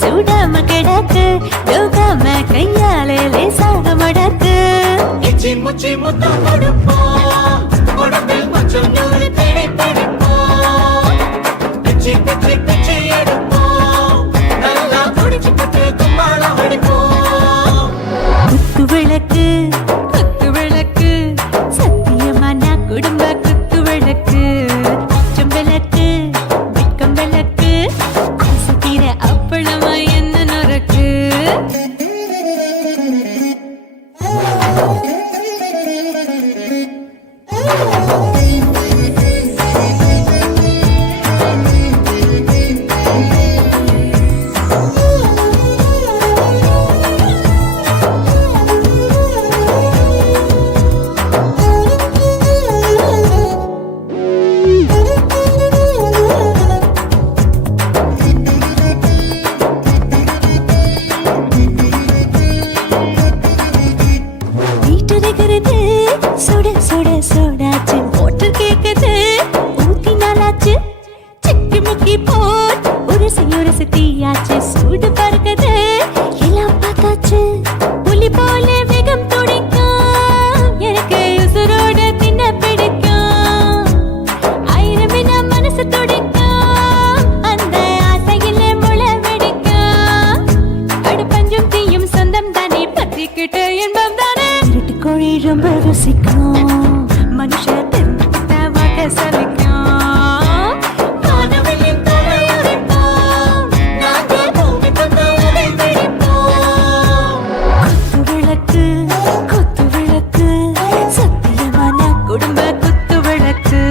சூடாம கிடக்கு யோகாம கையாலே லேசாக மடக்கு இச்சி முச்சி முத்தம் கொடுப்போம் உடம்பில் கொஞ்சம் நூறு தேடி பிடிப்போம் பிச்சி பிச்சி பிச்சி எடுப்போம் நல்லா குடிச்சு பட்டு கும்மாளம் அடிப்போம் குத்து விளக்கு குத்து விளக்கு சத்தியமா நான் குடும்ப குத்து விளக்கு அச்சம் விளக்கு வெட்கம் விளக்கு ஆசை தீர அப்பளமா என்ன நொறுக்கு சுட சுட சோடாச்சு மோட்டர் கேக்குது ஊத்தி நாளாச்சு சிக்கி முக்கி போட் உரசி தீயாச்சு சூடு பறக்குது எல்லாம் பார்த்தாச்சு புலி போல வேகம் துடிக்கும் எனக்கு உசுரோட தின்ன பிடிக்கும் ஆயிரம் மனசு துடிக்கும் அந்த ஆசையில முளை வெடிக்கும் அடு பஞ்சும் தீயும் சொந்தம் தானே பத்திக்கிட்டு இன்பம் தானே கோழி ரொம்ப ருசிக்கும் மனுஷ தெரிஞ்சுக்கிட்ட வாட்ட சலிக்கும் காணவெளியின் தலையுரைப்போம் நாங்கள் பூமி தந்த உதை வெடிப்போம் குத்து விளக்கு சத்தியமான குடும்ப குத்து விளக்கு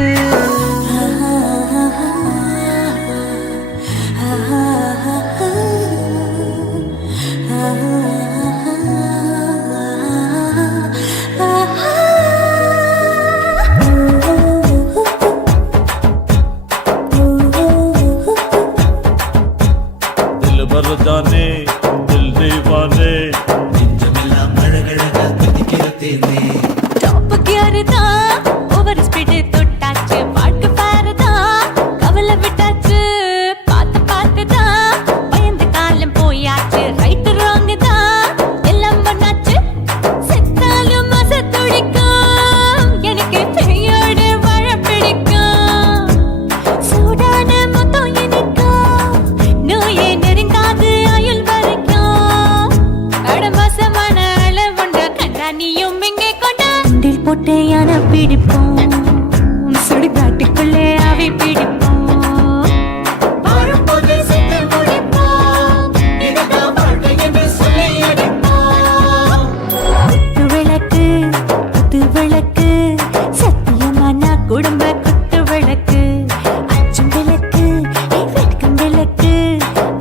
जाने दिल दीवाने நெஞ்சமெல்லாம் அழகழகா கொதிக்கிறதேனே டாப் கியர்தா ஓவர் ஸ்பீட் தொட்டாச்சு வாழ்க்கை பாருதா கவலை விட்டாச்சு பார்த்துதா பயந்து காலம் போயாச்சு ரைட் ராங் தான் எல்லாம் பண்ணாச்சு செத்தாலும் மச துடிக்கும் எனக்கு பெரியோட வாழ பிடிக்கும் சூடான மொத்தம் எனக்கும் நோயே நெருங்காது ஆயுள் வரைக்கும் அடமாசமான அளவுண்ட கண்டா நீயும் எங்கே கொண்டா உண்டில் போட்டு யானை பிடிப்போம் சுடுகாட்டுக்குள்ளே அவை பிடிப்போம் வாழும்போது செத்து முடிப்போம் இதுதான் வாழ்க்கை என்று சொல்லி அடிப்போம் குத்து விளக்கு சத்தியமான குடும்ப குத்து விளக்கு அச்சம் விளக்கு வெட்கம் விளக்கு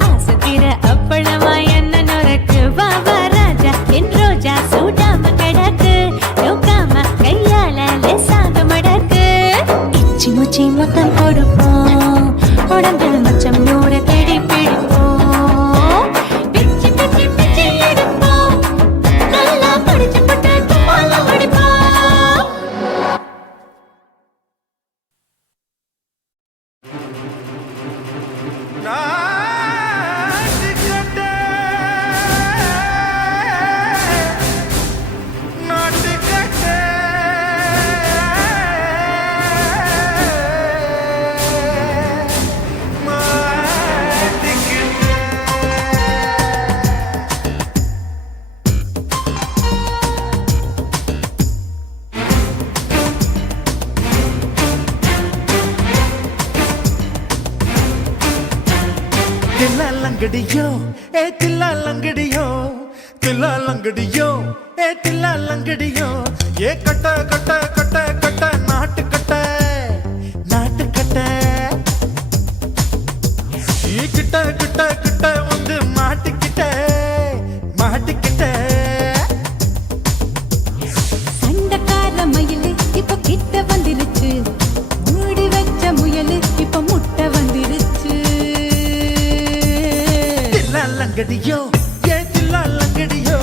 ஆசை தீர அப்பளமா என்ன நொறுக்கு வா வா ராஜா என் ரோஜா சூடாம கிடக்கு நோக்காம கையால லேசாக மடக்கு இச்சி முச்சி மொத்தம் கொடுப்போம் உடம்பில் மச்சம் நூறு தேடி பிடிப்போம் பிச்சி பிச்சி பிச்சி எடுப்போம் நல்லா படிச்சு பட்டு கும்மாளம் அடிப்போம் தில்லா லங்கடியோ தில்லாலங்கடியோ ஏ தில்லாலங்கடியோ ஏ கட்ட கட்ட கட்ட கட்ட நாட்டு கட்ட நாட்டு கட்ட நீ கிட்ட கிட்ட கிட்ட வந்து மாட்டிக்கிட்ட மாட்டிக்கிட்ட சண்டக்கார மயிலு இப்ப கிட்ட வந்துருச்சு மூடி வச்ச முயலு இப்ப முட்டை வந்துருச்சு தில்லாலங்கடியோ ஏ தில்லாலங்கடியோ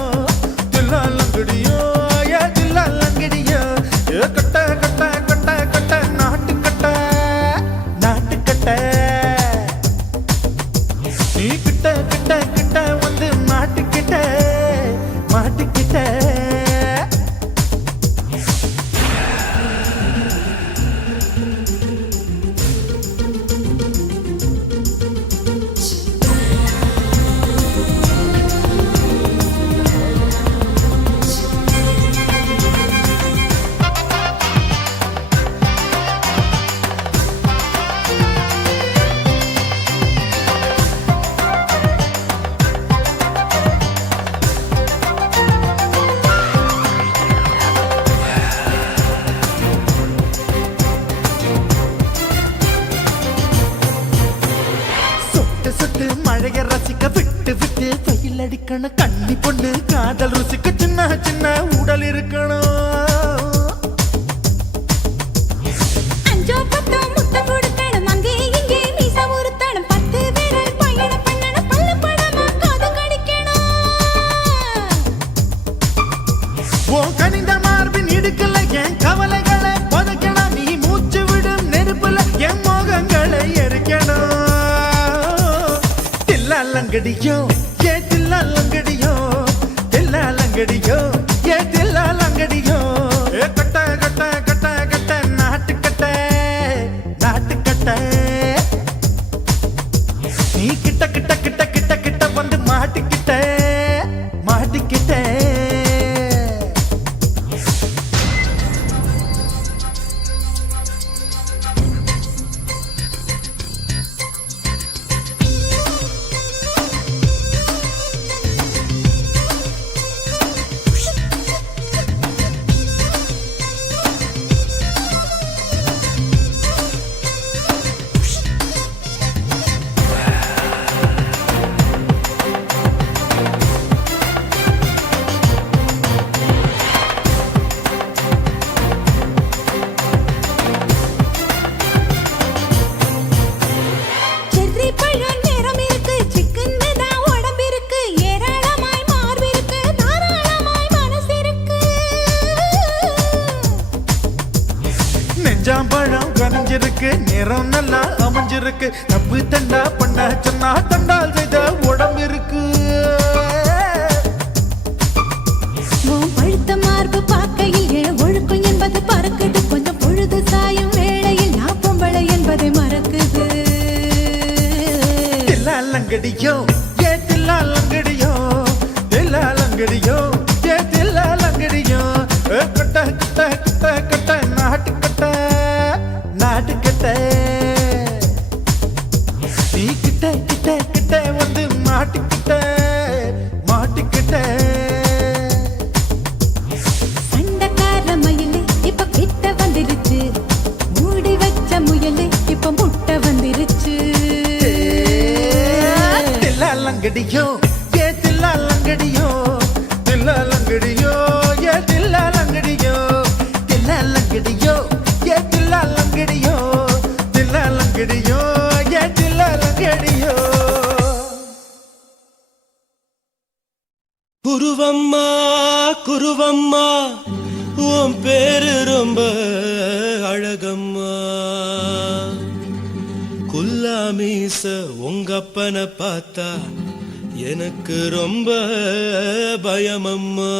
தில்லாலங்கடியோ ஏ தில்லாலங்கடியோ ஏ கட்ட கட்ட கட்ட கட்ட நாட்டு கட்ட நாட்டு கட்ட நீ கிட்ட கிட்ட கிட்ட வந்து மாட்டிக்கிட்ட மாட்டிக்கிட்ட சொட்டு சொட்டு மழைய ரசிக்க விட்டு விட்டு வெயில் அடிக்கணும் கண்ணி பொண்ணு காதல் ருசிக்க சின்ன சின்ன உடல் இருக்கணும் அஞ்சோ பத்தோ முட்டை கொடுக்கணும் அங்கே இங்கே மீச உருத்தணும் 10 விரல் பயணம் பண்ணணும் பல்லு படமா காது கடிக்கணும் ஓ கனிந்த மார்பின் இடுக்கல என் கவலைகளை பதுக்கணும் நீ மூச்சு விடும் நெருப்புல என் மோகங்களை எரிக்கணும் தில்லாலங்கடியோ ஏ தில்லாலங்கடியோ தில்லாலங்கடியோ ஏ தில்லாலங்கடியோ ஏ கட்ட கட்ட கட்ட கட்ட நாட்டு கட்ட நாட்டு கட்ட நீ கிட்ட கிட்ட கிட்ட கிட்ட கிட்ட வந்து மாட்டிக்கிட்ட மாட்டிக்கிட்ட செர்ரி பழம் நிறம் இருக்கு சிக்கன்னு தான் உடம்பு இருக்கு ஏராளமாய் மார்பு இருக்கு தாராளமாய் மனசு இருக்கு நெஞ்சாம்பழம் கனிஞ்சிருக்கு நிறம் நல்லா அமைஞ்சிருக்கு தப்பு தண்டா பண்ண சொன்னா தண்டால் செய்த உடம்பு இருக்கு உன் பழுத்த மார்பு பார்க்கையில் என் ஒழுக்கம் என்பது பறக்குது கொஞ்சம் பொழுது சாயும் வேளையில் நான் பொம்பளை என்பதை மறக்குது தில்லாலங்கடியோ ஏ தில்லாலங்கடியோ தில்லாலங்கடியோ ஏ தில்லாலங்கடியோ ஏ கட்ட கட்ட கட்ட கட்ட நாட்டு கட்ட நாட்டு கட்ட நீ கிட்ட கிட்ட கிட்ட வந்து மாட்டிக்கிட்ட மாட்டிக்கிட்ட சண்டக்கார மயிலு இப்ப கிட்ட வந்துருச்சு மூடி வச்ச முயலு இப்ப முட்டை வந்துருச்சு தில்லாலங்கடியோ ஏ தில்லாலங்கடியோ தில்லாலங்கடியோ ஏ தில்லாலங்கடியோ தில்லாலங்கடியோ ஏ தில்லாலங்கடியோ தில்லாலங்கடியோ ஏ தில்லாலங்கடியோ குருவம்மா குருவம்மா உன் பேரு ரொம்ப அழகம்மா குல்லாமீச உங்க அப்பனை பார்த்தா எனக்கு ரொம்ப பயமம்மா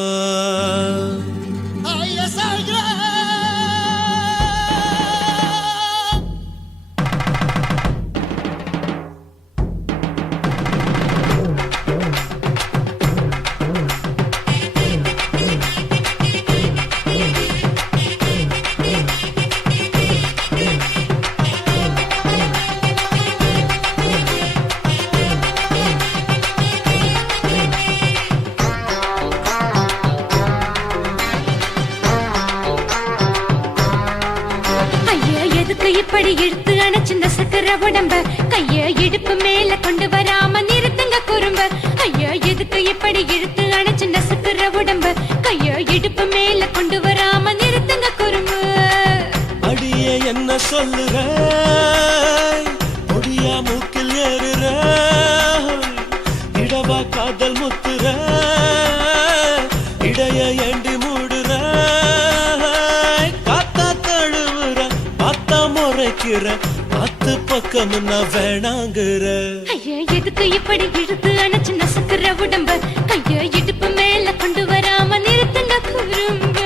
இப்படி இழுத்து அணைச்சு நசுக்கிற உடம்ப கைய இடுப்பு மேல கொண்டு வராம நிறுத்துங்க குறும்ப ஐயா எதுக்கு இப்படி இழுத்து அணைச்சு நசுக்கிற உடம்ப கைய இடுப்பு மேல கொண்டு வராம நிறுத்துங்க குறும்பு அடிய என்ன சொல்லுற முடியா மூக்கில் ஏறுற இடவா காதல் முத்துற இடைய ஏண்டி மூடுற காத்தா தழுவுற பார்த்தா முறைக்கிற பத்து பக்கம் நான் வேணாங்குற ஐயா எதுக்கு இப்படி இழுத்து அணைச்சு நசுக்கிற உடம்ப கைய இடுப்பு மேல கொண்டு வராம நிறுத்துங்க குறும்ப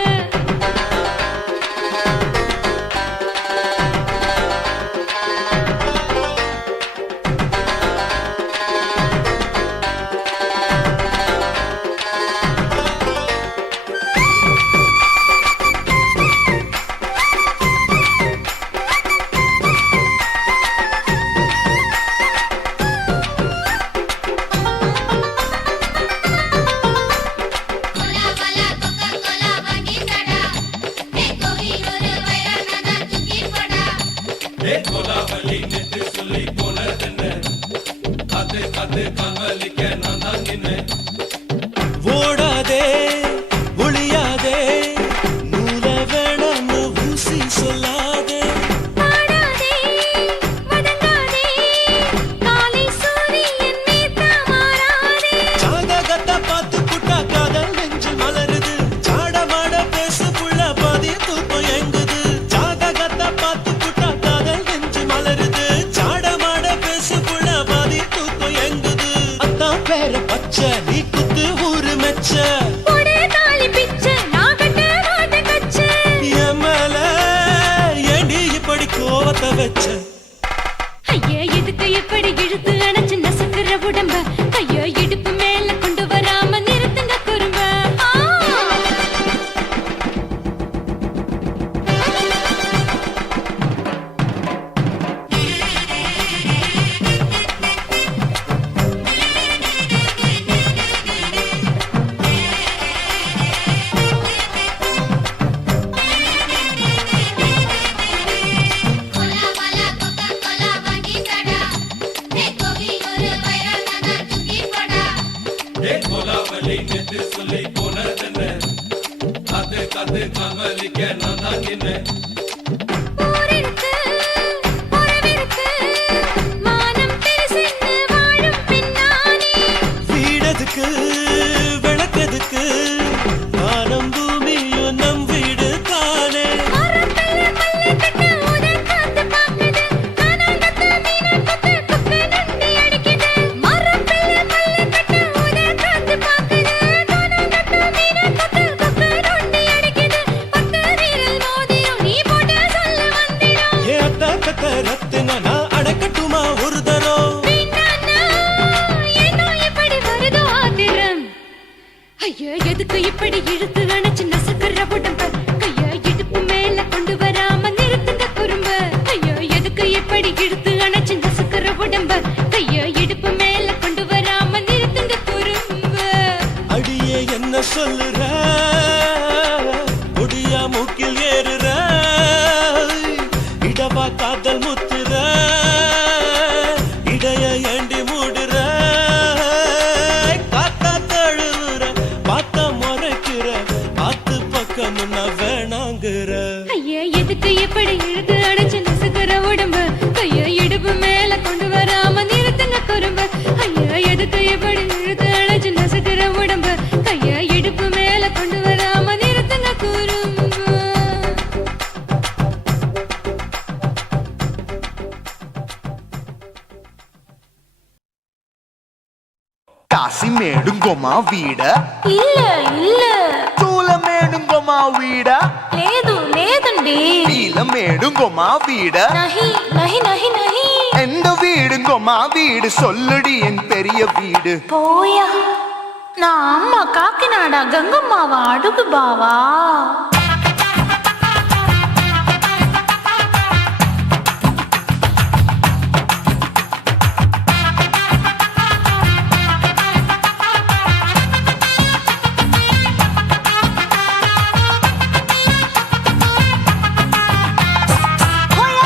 ஓடாதே ஒளியாதே நூல வேணான்னு ஊசி சொல்லாதே பாடாதே வதங்காதே காலை சூரியன் மீதா மாறாதே ஜாதகத்தை பார்த்து புட்டா காதல் நெஞ்சு மலருது சாடமாட பேசு புள்ள பாதி தூக்கம் எங்குது ஜாதகத்தை பார்த்து புட்டா காதல் நெஞ்சு மலருது சாடமாட பேசு புள்ள பாதி தூக்கம் எங்குது அத்தான் பேர பச்சை நீ குத்து ஊரு மெச்ச போடே தாலி பிச்சை நான் கட்ட மாட்ட கச்சை என் மேல ஏண்டி இப்படி கோவத்தை வச்ச ஐயா எதுக்கு இப்படி இழுத்து அணைச்சு நசுக்கிற உடம்ப கைய இடுப்பு மேல கொண்டு வராம நிறுத்துங்க குறும்ப ஊரிருக்கு உறவிருக்கு மானம் பெருசென்னு வாழும் பின்னானே வீடதுக்கு விளக்கதுக்கு வானம் பூமியும் நம் வீடு தானே மரத்துல மல்லி கட்டு உதர் காத்து பாக்குது கானாங்கத்து மீனாங்கத்து குக்கு நுண்டி அடிக்குது மரத்துல மல்லி கட்டு உதர் காத்து பாக்குது கானாங்கத்து மீனாங்கத்து குக்கு நுண்டி அடிக்குது பத்து வீரல் மோதியும் நீ போட்டு சொல்ல வந்திடும் ஏ அத்த கத்த ரத்தின நான் அடக்கட்டுமா ஒரு தரம் வீணானா ஏனோ இப்படி வருதோ ஆத்திரம் ஐயா எதுக்கு இப்படி இழுத்து அணைச்சு நசுக்கிற உடம்ப கைய இடுப்பு மேல கொண்டு வராம நிறுத்துங்க குறும்ப ஐயா எதுக்கு இப்படி இழுத்து அணைச்சு நசுக்கிற உடம்ப கைய இடுப்பு மேல கொண்டு வராம நிறுத்துங்க குறும்ப அடியே என்ன சொல்லுற முடியா மூக்கில் ஏறுற இடவா காதல் முத்துற இடைய ஏண்டி மூடுற காத்தா தழுவுற பார்த்தா முறைக்கிற பார்த்து பக்கம் நான் வேணாங்குற ஐயா எதுக்கு இப்படி இழுத்து அடைச்சு நசுக்கிற உடம்பு கைய இடுப்பு மேல கொண்டு வராம நிறுத்துங்க குறும்பு ஐயா எதுக்கு இப்படி இழுத்து அடைச்சு நசுக்கிற உடம்பு கைய இடுப்பு மேல கொண்டு வராம நிறுத்துங்க குறும்பு కాశీమేడుంగోమా వీడ இல்ல இல்ல చూలమేడుంగోమా వీడ లేదు లేదండి వీలమేడుంగోమా వీడ నహి నహి నహి నహి எந்த வீடுங்கோமா வீடு சொல்லுடி என் பெரிய வீடு போயா நான் அம்மா காக்கிநாடா கங்கம்மாவா அடுகு பாவா Hoya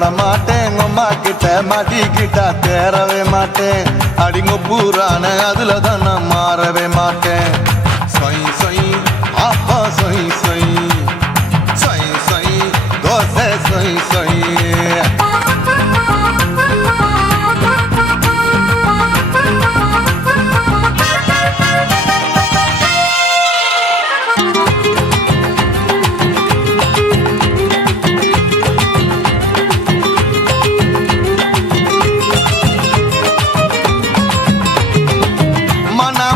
தொட மாட்டேன் அம்மா கிட்ட மாட்டிக்கிட்டா தேரவே மாட்டேன் அடிங்க பூரான அதுல தான் நான் மாறவே மாட்டேன் சொய் சொய் அப்பா சொய் சொய் சொய் சொய் தோசை சொய் சொய்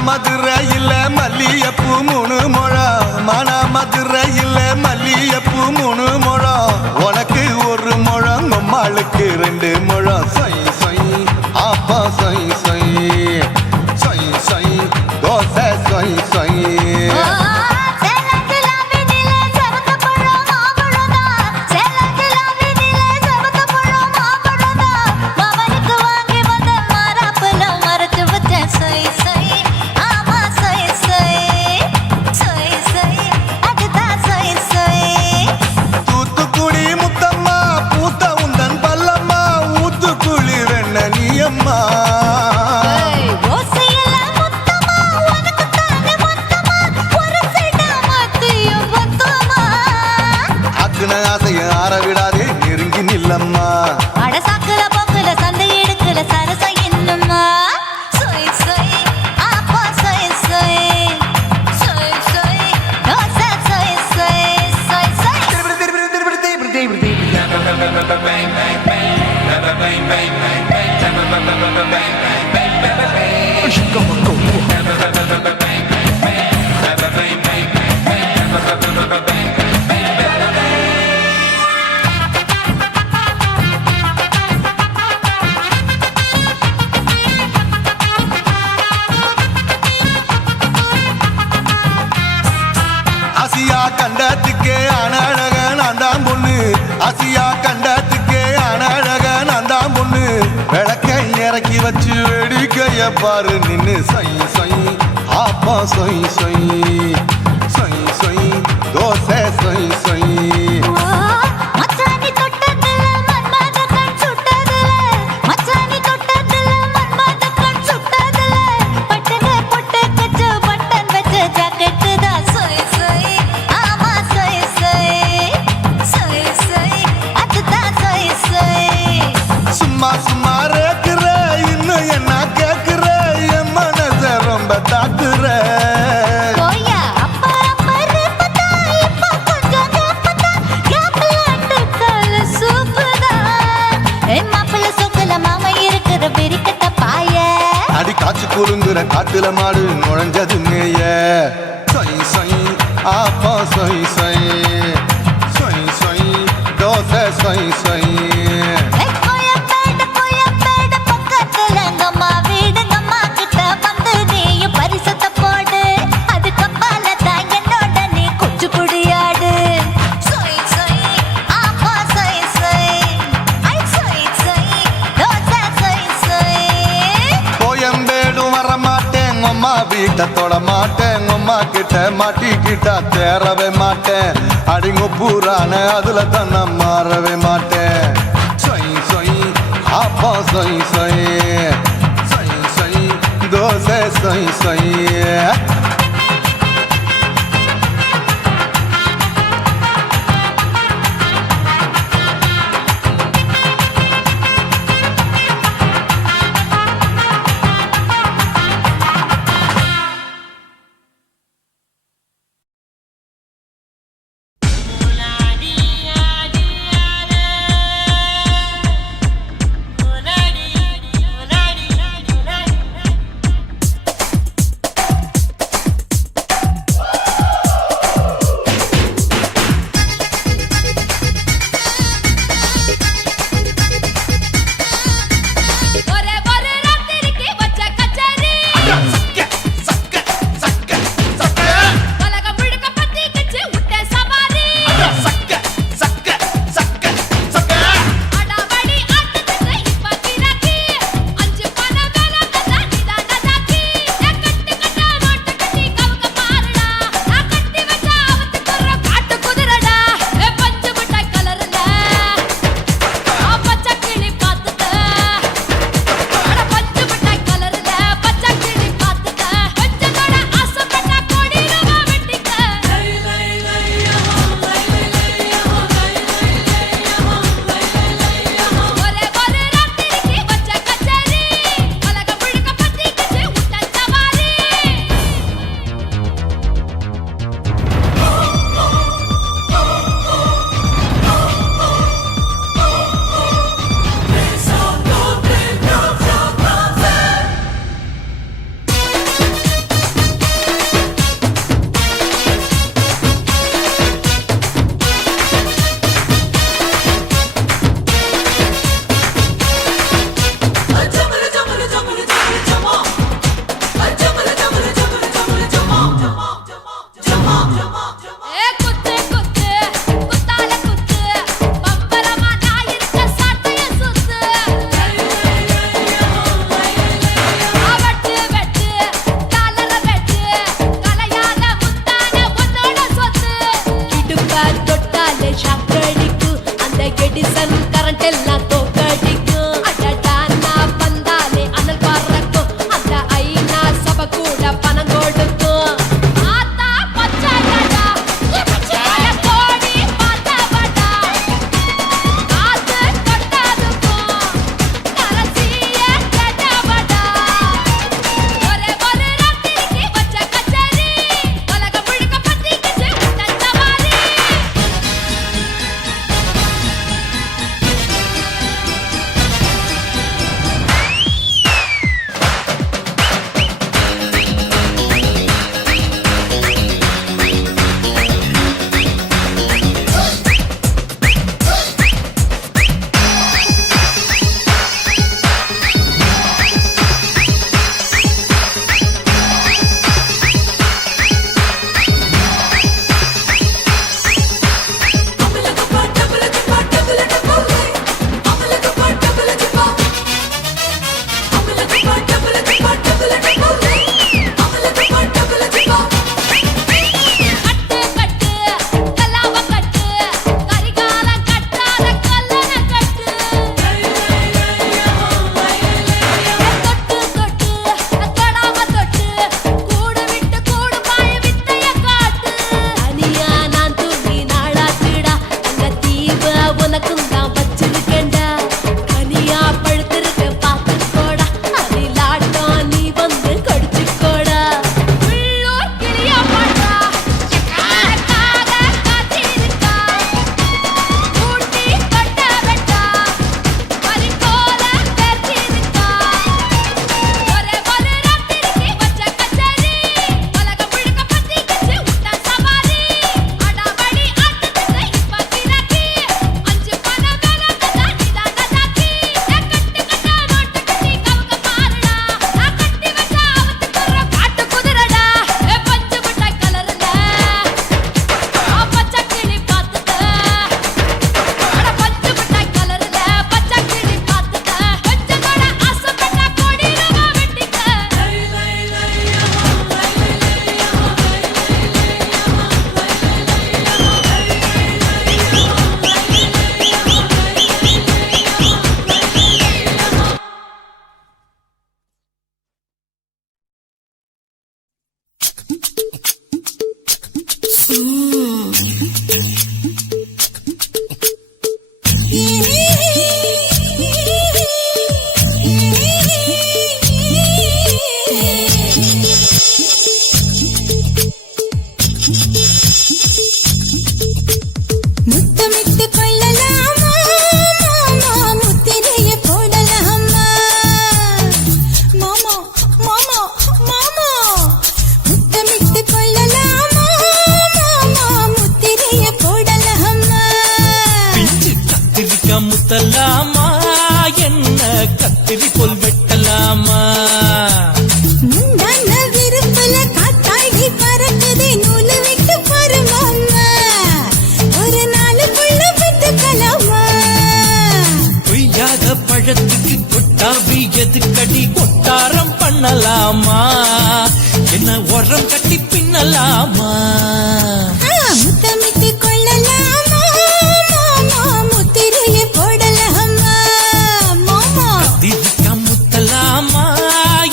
மதுரையில் மல்லியப்பூ 3 முழம் மன மதுரையில் மல்லியப்பூ 3 முழம் உனக்கு 1 முழம் நம்மளுக்கு 2 முழம் சொய் சொய் அப்பா சொய் சொய் சொய் சொய் தோசை சொய் சொய் ஆரவிடாதே நெருங்கி நில்லம்மா அடசாக்குல போக்குல சந்தை எடுக்கல சரச என்னம்மா சொய் சொய் அப்பா சொய் சொய் சொய் சொய் தோசை சொய் சொய் சொய் சொய் ஆசியா கண்டத்துக்கே அனழக நான் தான் பொண்ணு ஆசியா கண்டத்துக்கே அனழக நான் தான் பொண்ணு விளக்கை இறக்கி வச்சு வேடிக்கைய பாரு நின்னு சொய் சொய் ஆப்பா சொய் சொய் சொய் சொய் தோசை சொய் சொய் மச்சானி தொட்டதுல மன்மத கண் சுட்டதுல மச்சானி தொட்டதுல மன்மத கண் சுட்டதுல பட்டன பொட்டு கச்சு பட்டன் வச்ச ஜாக்கெட் தான் சொய் சொய் ஆமா சொய் சொய் சொய் சொய் அதுதான் சொய் சொய் சும்மா சும்மா ரேக்குற இன்னும் என்ன கேக்குற என் மனச ரொம்ப தாக்குற கோயா அப்பா அப்பா ரப்பதா இப்ப கொஞ்சம் கேப்பதா கேப்பலாட்டு கால சூப்பதா என் மாப்பிள்ள சொக்கல மாமா இருக்கிற வெறிக்கட்ட பாய அடி காய்ச்சி குறுங்குற காட்டுல மாடு நுழைஞ்சது மேய சொய் சொய் ஆப்பா சொய் சொய் சொய் சொய் தோசை சொய் சொய் கோயம்பேடு பக்கத்துல எங்கம்மா வீடுங்கம்மா கிட்ட வந்து நீயும் பரிசத்தை போடு அதுக்கு பால தான் என்னோட நீ குச்சி புடியாடு சொய் சொய் ஆப்பா சொய் சொய் ஐ சொய் சொய் தோசை சொய் சொய் கோயம்பேடும் வர மாட்டேன் அம்மா வீட்டை தொட மாட்டேன் அம்மா கிட்ட மாட்டிக்கிட்டா தேரவே மாட்டேன் அடிங்க பூரான அதுல தான் நான் மாறவே மாட்டேன் சொய் சொய் ஆப்பா சொய் சொய் சொய் சொய் தோசை சொய் சொய் முத்தமிட்டு கொள்ளலாமா மாமா முத்திரைய போடலாமா மாமா மாமா மாமா முத்தமிட்டு கொள்ளலாமா மாமா முத்திரைய போடலாமா பிஞ்சு கத்திரிக்கா முத்தலாமா என்ன கத்திரி போல் வெட்டலாமா முந்தான விருப்பல காத்தாடி பறக்குதே நூலு விட்டு பாரு மாமா ஒரு நாளுக்குள்ள விட்டுக்கலாமா பொய்யாத பழத்துக்கு கொட்டாவி எதுக்கடி கொட்டாரம் பண்ணலாமா என்ன உரம் கட்டி பின்னலாமா முத்தமிட்டு கொள்ளலாமா மாமா முத்திரைய போடலாமா மாமா கத்திரிக்கா முத்தலாமா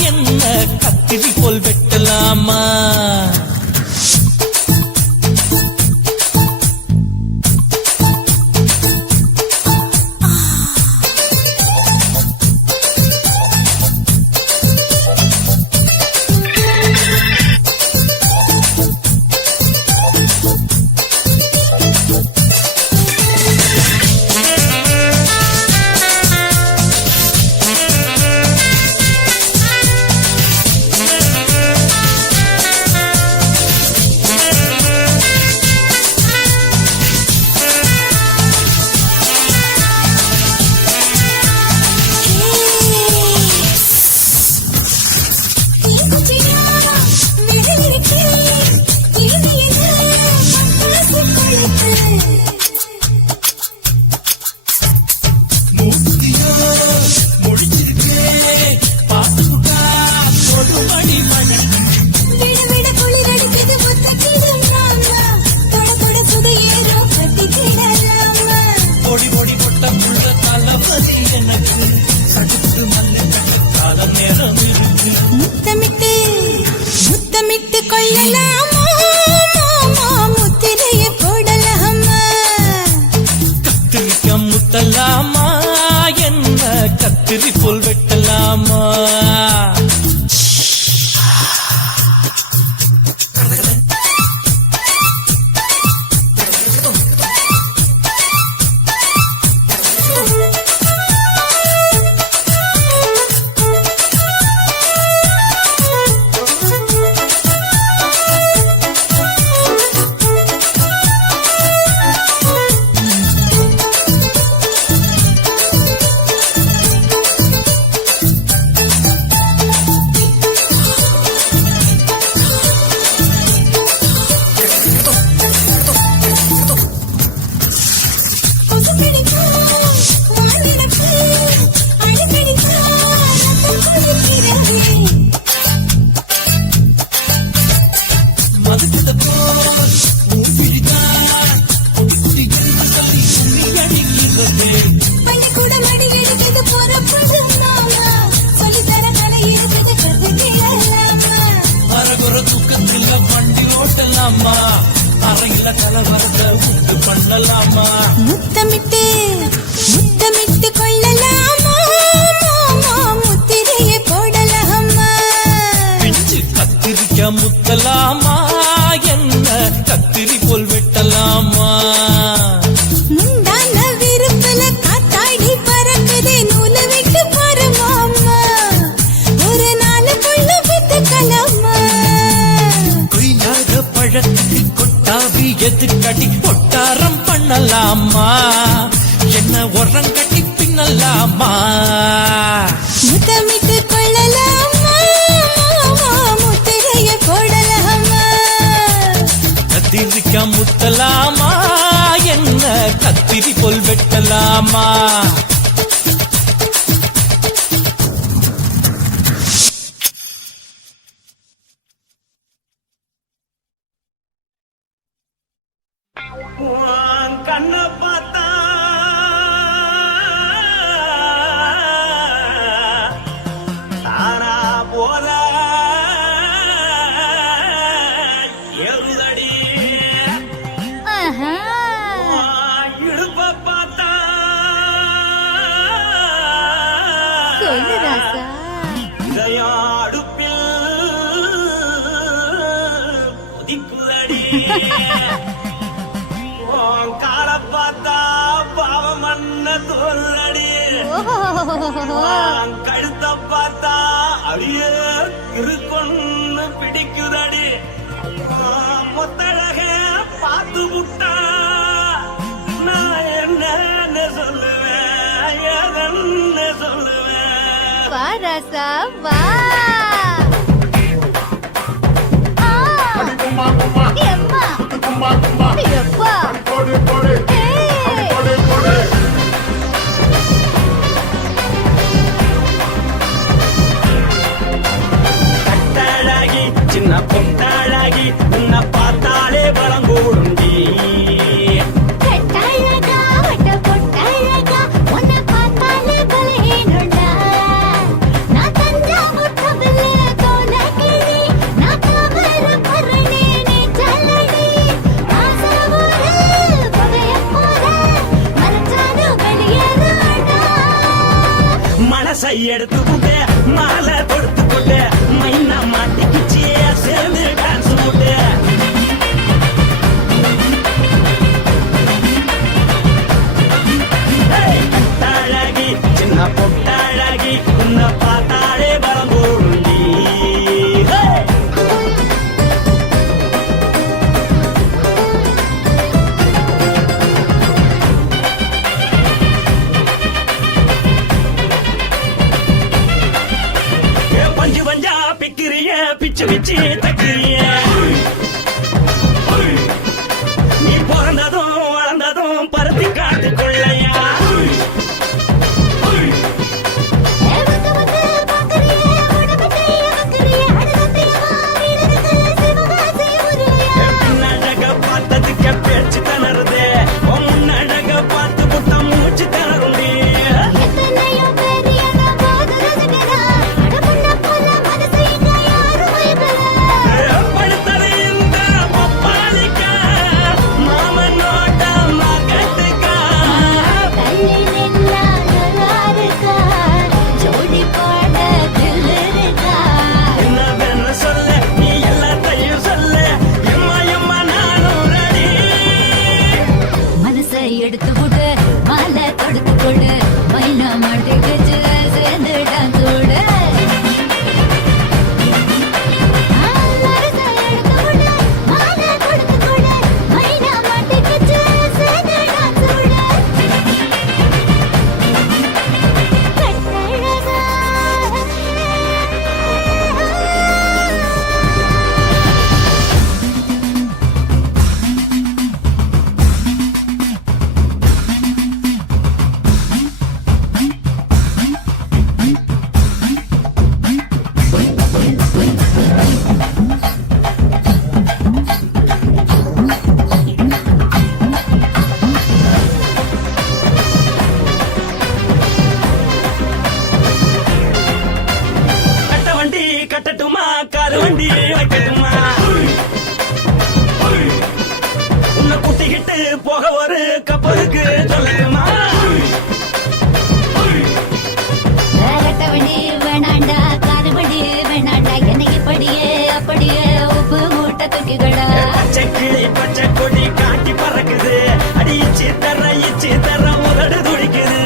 என்ன கத்திரி போல் வெட்டலாமா பொடி பொடி கொட்ட புள்ள தளபதி எனக்கு சடுத்து மண்ணு கால நேரம் இருக்கு முத்தமிட்டு முத்தமிட்டு கொள்ளலாமா மாமா முத்திரைய போடலாமா கத்திரிக்கா முத்தலாமா என்ன கத்திரி போல் வெட்டலாமா பண்ணலாமா அறையில கலவரத்தை உண்டு பண்ணலாமா முத்தமிட்டு முத்தமிட்டு கொள்ளலாமா மாமா முத்திரையை போடலாமா பிஞ்சு கத்திரிக்க முத்தலாமா என்ன கத்திரி போல் வெட்டலாமா முந்தான விருப்பல காத்தாடி பறக்குதே நூலை விட்டு பாரு மாமா ஒரு நாளுக்குள்ள வித்துக்கலாமா கொய்யாத பழத்துக்கு கொட்டாவி எதுக்கடி ஒட்டாரம் பண்ணலாமா என்ன உரம் கட்டி பின்னலாமா முத்தமிட்டு கொள்ளலாமா மாமா முத்திரையை போடலாமா கத்திரிக்க முத்தலாமா என்ன கத்திரி போல் வெட்டலாமா கண்ண பார்த்தா தானா போல எருதடி இடுப்ப பார்த்தா சொல்லு ராசா இதயம் அடுப்பில் சொல்லடி உன் கால பார்த்தா பாவம் மண்ண தோல்லடி உன் கழுத்த பார்த்தா அடிய இருக்குன்னு பிடிக்குதடி முத்தழக பார்த்து விட்டா நான் என்ன சொல்லுவேன் எதன்னு சொல்லுவேன் வா ராசா வா எம்மா எப்பா கட்டாளாகி சின்ன பொட்டாளாகி உன்னை பார்த்தாலே பலம் கூடுண்டி கட்டழகா வட்ட பொட்டழகா உன்னை பார்த்தாலே பலஹீனண்டா நான் தஞ்சாவூர் தவில தோலகிரி நான் தவறு பரணி நீ சொல்லடி ஆசரவூரு பகைய போற மறைச்சானு வெளியேறாடா மனசை எடுத்துக்கிட்டு மாலை கொடுத்துக்கிட்டு மைனா மாட்டிக்கிச்சு சேர்ந்து டான்ஸ் போட்டு கட்டாழகி சின்ன பொட்டாழகி உன்னை பார்த்தாலே பலம் கூடுண்டி பஞ்சு பஞ்சா பிக்கிறிய பிச்சு பிச்சு தக்கிறிய நீ பிறந்ததும் வளர்ந்ததும் பருத்தி காட்டுக்குள்ளையா வந்து வந்து பாக்கறியே உடம்பத்தை அக்கறியே அடகத்தையமா வீரர்கள் சிவகாசி உருளையா பின்னழக பார்த்ததுக்கு பேச்சு தளருது உன் முன்னழக பார்த்து புட்ட மூச்சு தளருண்டி எத்தனையோ பேர் என்ன போது ரசிக்கிறா அடமுள்ள போல மனசை இங்க யாரும் வைக்கல படுத்தது இந்த பப்பாளிக்கா மாமனோட மகத்துக்கா தள்ளி நின்னா நல்லா இருக்கா ஜோடி பாட தில் இருக்கா என்ன வேணும் சொல்ல நீ எல்லாத்தையும் சொல்ல எம்மா எம்மா நானும் ரெடி மனசை எடுத்து கொடு மாலை தொடுத்து கொடு மைனா மாட்டுக்கு சேர்ந்து டான்ஸ் ஓடு மனசை எடுத்து கொடு மாலை தொடுத்து கொடு மைனா மாட்டுக்கு சேர்ந்து டான்ஸ் ஓடு கட்ட வண்டி கட்டட்டுமா காரு வண்டி வைக்கட்டுமா உன்னை குட்டிக்கிட்டு போக ஒரு கப்பலுக்கு சொல்லட்டுமா வேறட்டவனே வேணாண்டா காதுபடி வேணாண்டா என்னைக்கு படியே அப்படியே உப்பு மூட்டை தூக்கிக்கடா பச்சை கிளி பச்சை கொடி காட்டி பறக்குது அடி இச்சி தர உதடு துடிக்குது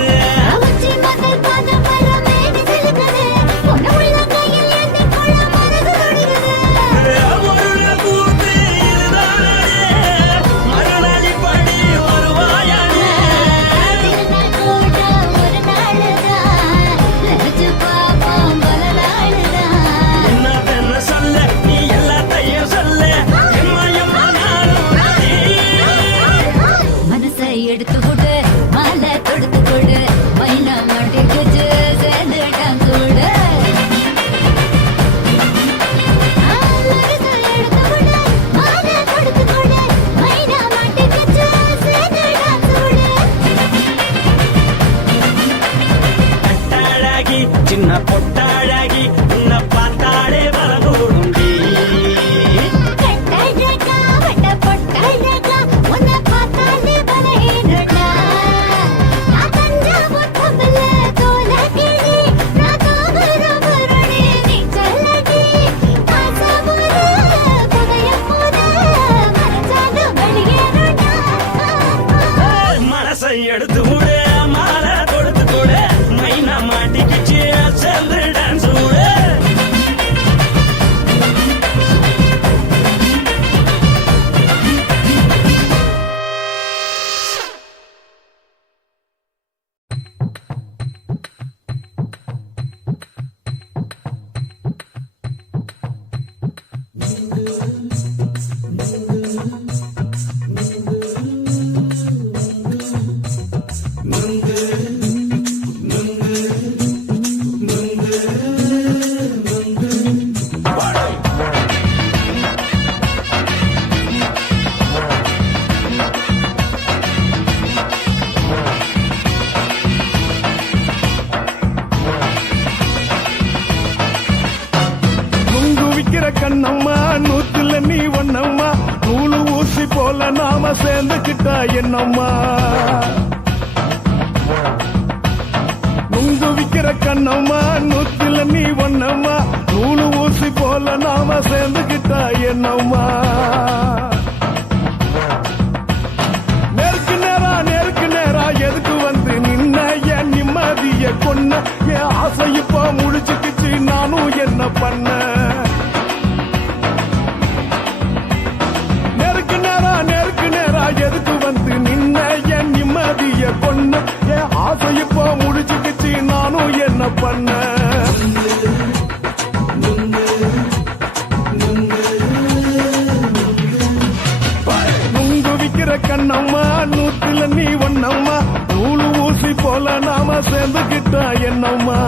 உச்சி மதல் பாதம் வர மேனி சிலுக்குது பொண்ணு உள்ள கையில் ஏந்தி கொள்ள மனசு துடிக்குது ஒரு கூத்து இதுதானே மறுநாளி படி கண்ணம்மா நூத்துல நீ ஒண்ணம்மா நூலு ஊசி போல நாம சேர்ந்துக்கிட்டா என்னம்மா நுங்கு விக்கிற கண்ணம்மா நூத்துல நீ ஒண்ணம்மா நூலு ஊசி போல நாம சேர்ந்துக்கிட்டா என்னம்மா நேருக்கு நேரா எதுக்கு வந்து நின்ன என் நிம்மதிய கொன்ன என் ஆசை இப்போ முடிச்சுக்கிச்சு நானும் என்ன பண்ண எதுக்கு வந்து நின்ன என் நிம்மதிய கொன்ன என் ஆசை இப்போ முடிச்சுக்கிச்சு நானும் என்ன பண்ண நுங்கு விக்கிற கண்ணம்மா நூத்துல நீ ஒண்ணம்மா நூலு ஊசி போல நாம சேர்ந்துக்கிட்டா என்னம்மா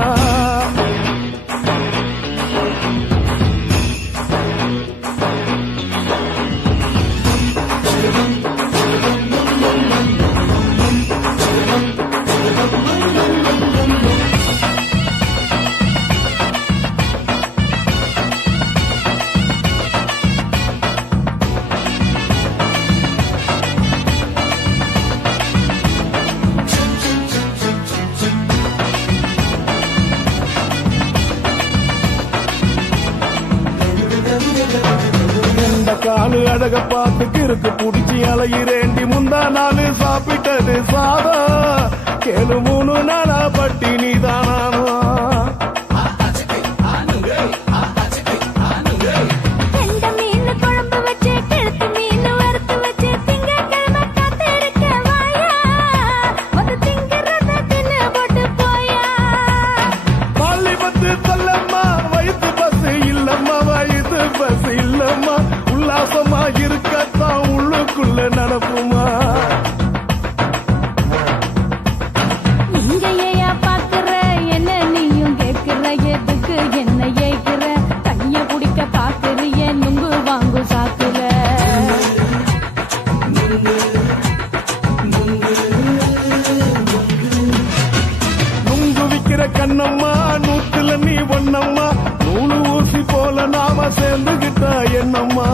காலு அழக பார்த்து கிறுக்கு புடிச்சி அலையிறேண்டி முந்தா நாலு சாப்பிட்டது சாதம் கேளு 3 நாளா பட்டினி தானானோ பஸ் இல்லம்மா உல்லாசமா இருக்கத்தான் உள்ளுக்குள்ள நடப்புமா இங்கேயா பாக்குற என்ன நீயும் கேட்கிற எதுக்கு என்ன ஏய்க்கிற கைய பிடிக்க பாக்குறிய நுங்கு வாங்கு சாக்குற நுங்கு விக்கிற கண்ணம்மா நூத்துல நீ ஒண்ணம்மா நூலு ஊசி போல நாம சேர்ந்துகிட்டா என்னம்மா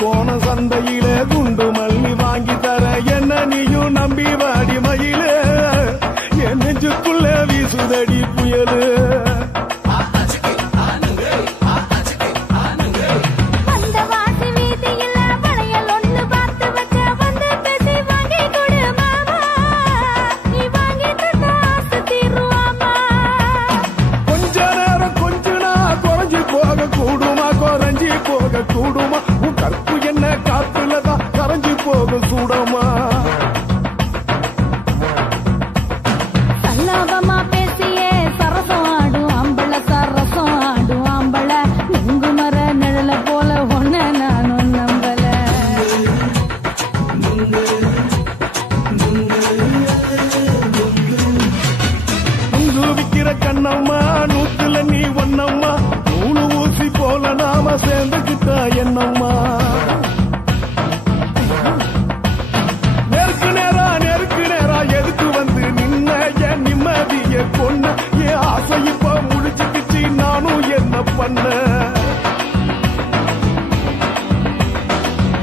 கோண சந்தையிலே குண்டு மல்லி வாங்கி தர என்ன நீயும் நம்பி வாடி மயிலே என் நெஞ்சுக்குள்ள வீசுதடி புயலு கொஞ்ச நேரம் கொஞ்சனா குறைஞ்சி போக கூடுமா குறைஞ்சி போக கூடுமா கற்பு என்ன காத்துலதான் கரைஞ்சி போக சூடமா சல்லாபமா பேசியே சரசம் ஆடும் ஆம்பள சரசம் ஆடும் ஆம்பள நுங்கு மர நிழல போல ஒன்ன நானும் நம்பல நுங்கு விக்கிற கண்ணம்மா நூத்துல நீ ஒண்ணம்மா நூலு ஊசி போல நாம சேர்ந்துக்கிட்டா என்னம்மா நேருக்கு நேரா எதுக்கு வந்து நின்ன என் நிம்மதிய கொன்ன என் ஆசை இப்ப முடிச்சுக்கிச்சு நானும் என்ன பண்ண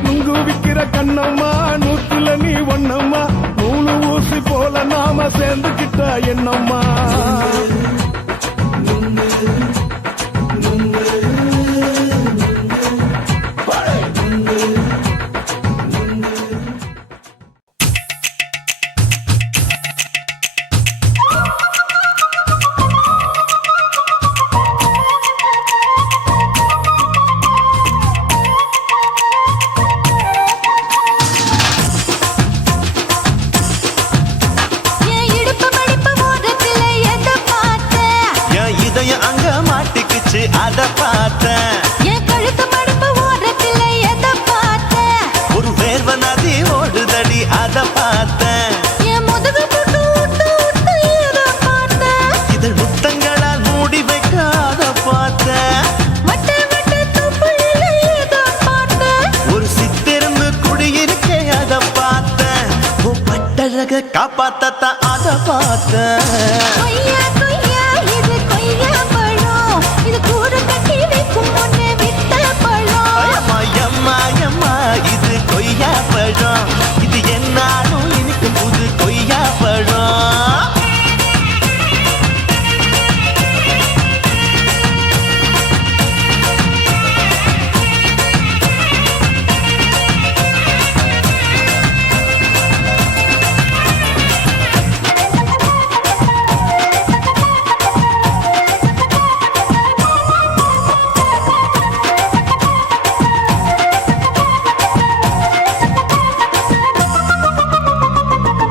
நுங்கு விக்கிற கண்ணம்மா நூத்துல நீ ஒண்ணம்மா நூலு ஊசி போல நாம சேர்ந்துக்கிட்டா என்னம்மா கட்டழக காப்பாத்தத்தான் அத பார்த்தேன். கொய்யா கொய்யா இது கொய்யா பழம், இது கூட கட்டி வைக்கும் முன்னே வித்த பழம். அம்மா எம்மா எம்மா இது கொய்யா பழம், இது என்னாலும் எனக்கு புது கொய்யா பழம்.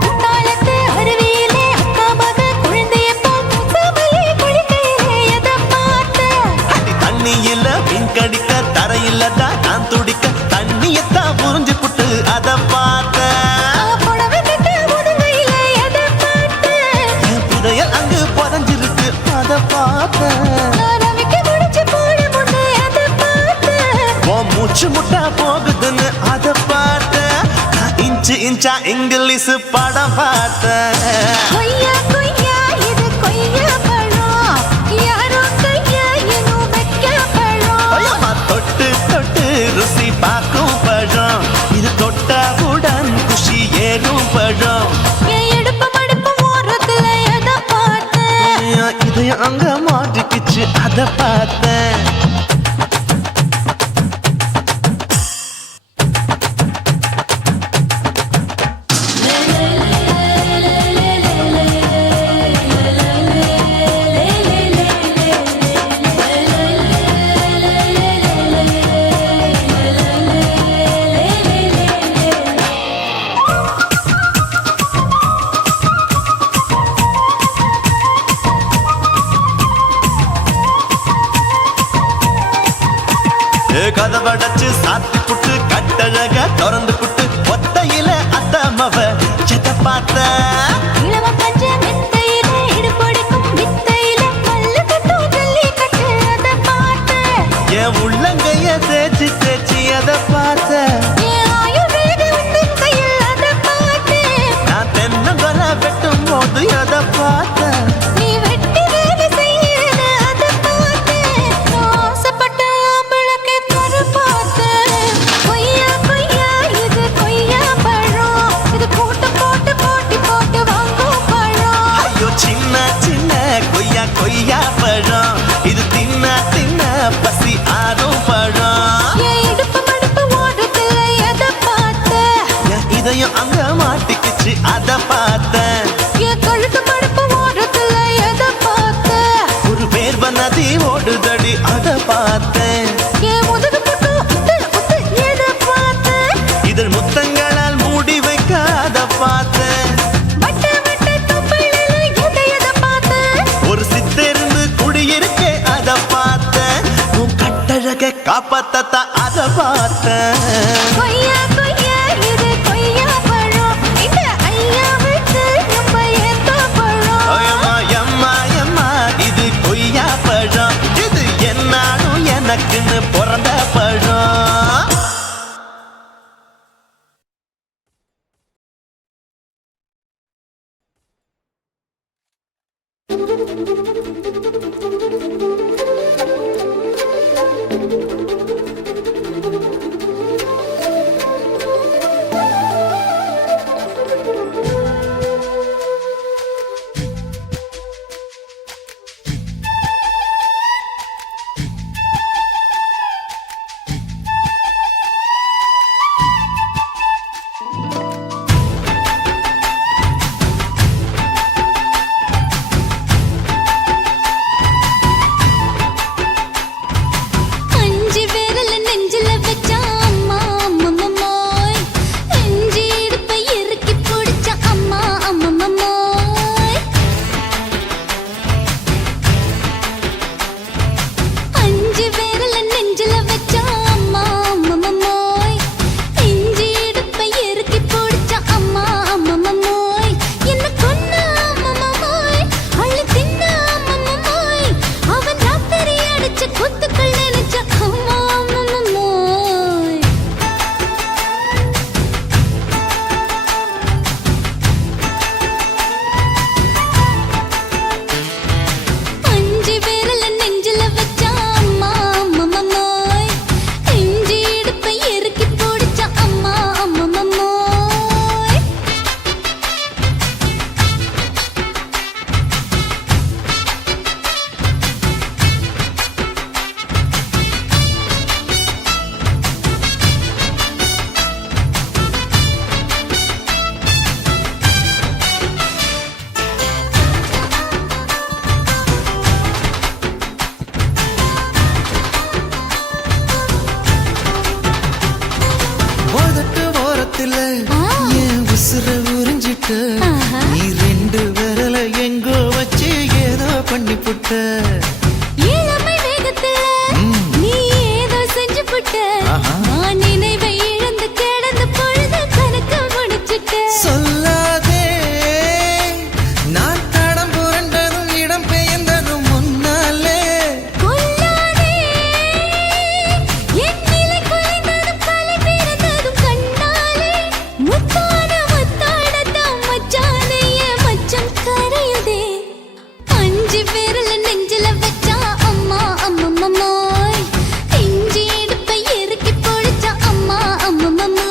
குத்தாலத்து அருவியிலே அக்கா மக குழந்தைய போல் முசாமலே குளிக்கையிலே எதை பார்த்தேன்? அடி தண்ணியில மீன் கடிக்க தரையில தான் நான் துடிக்க தண்ணியத்தான் புரிஞ்சு புட்டு அத பார்த்தேன். புடவை கட்ட முதுகையிலே எதை பார்த்தேன்? என் புதையல் அங்கு புதஞ்சிருக்கு அத பார்த்தேன். நான் ரவிக்கு முடிச்சு போட முன்னே எதை பார்த்தேன்? உன் மூச்சு முட்டா போகுதுன்னு அத பார்த்தேன். நான் இன்ச்சு இன்ச்சா இங்கிலீஷ் படம் பார்த்தேன். கொய்யா கொய்யா இது கொய்யா பழம், யாரோ கையா இன்னும் வைக்க பழம். ஐயம்மா தொட்டு தொட்டு ருசி பார்க்கும் பழம், இது தொட்டவுடன் குஷி ஏறும் பழம். என் இடுப்பு மடுப்பு ஓரத்துல எதை பார்த்தேன்? என் இதயம் அங்க மாட்டிக்கிச்சு அத பார்த்தேன். கதவடைச்சு சாத்தி புட்டு கட்டழக திறந்து புட்டு ஒத்தையில அத்தமவ எத பார்த்த. இளம பஞ்ச மெத்தையிலே இடுப்பொடிக்கும் வித்தையிலே பல்லு கட்டும் ஜல்லிக்கட்டு அதை பார்த்தேன். என் உள்ளங்கைய தேய்ச்சி தேய்ச்சி அத பார்த்த. என் ஆயுர்வேத உந்தன் கையில் அதை பார்த்தேன். நான் தென்னங்கொலை வெட்டும் போது அத பார்த்த. நீ வெட்டி வேலை செய்யறது அதை பார்த்தேன். நான் ஆசைப்பட்ட ஆம்பளுக்கு தர பார்த்தேன். கொய்யா கொய்யா இது கொய்யா பழம், இது போட்டு போட்டு போட்டி போட்டு வாங்கும் பழம். ஐயோ சின்ன சின்ன கொய்யா கொய்யா பழம், இது தின்ன தின்ன பசி ஆறும் பழம். என் இடுப்பு மடுப்பு ஓரத்துல எதை பார்த்தேன்? என் இதயம் அங்க மாட்டிக்கிச்சு அத பார்த்தேன். என் கழுத்து மடுப்பு ஓரத்துல எதை பார்த்தேன்? ஒரு வேர்வ நதி ஓடுதடி அத பார்த்தேன். என் முதுகு புட்டு உத்து உத்து எதை பார்த்தேன்? இதழ் முத்தங்களால் மூடி வைக்க அத பார்த்தேன். வட்ட வட்ட தொப்பையில எதை பார்த்தேன்? ஒரு சித்தெரும்பு குடியிருக்கே அத பார்த்தேன். உன் கட்டழக காப்பாத்தத்தான் அத பார்த்தேன். கொய்யா கொய்யா இது கொய்யா பழம், இந்த ஐயாவுக்கு ரொம்ப ஏத்த பழம். ஐயம்மா எம்மா எம்மா இது கொய்யா பழம், இது என்னாலும் எனக்குன்னு பிறந்த பழம். ஓரத்துல என் உசுர உறிஞ்சிட்ட நீ ரெண்டு விரல எங்கோ வச்சு ஏதோ பண்ணி புட்ட இளமை வேகத்துல நீ ஏதோ செஞ்சு புட்ட நான் நினைவை இழந்து கிடந்து பொழுது கணக்கு முடிச்சிட்ட சொல்லாதே நான் தடம் புரண்டதும் இடம் பெயர்ந்ததும் முன்னாலே கொல்லாதே என் நிலை குலைந்ததும் கலை பிறந்ததும் கண்ணாலே முத்தான முத்தாடத்தான் மச்சானைய மச்சம் கரையுதே அஞ்சு விரல நெஞ்சில வச்சா அம்மா அம்மம்மம்மோய் இஞ்சி இடுப்பை இறுக்கி பொழிச்சா அம்மா அம்மம்மம்மோய்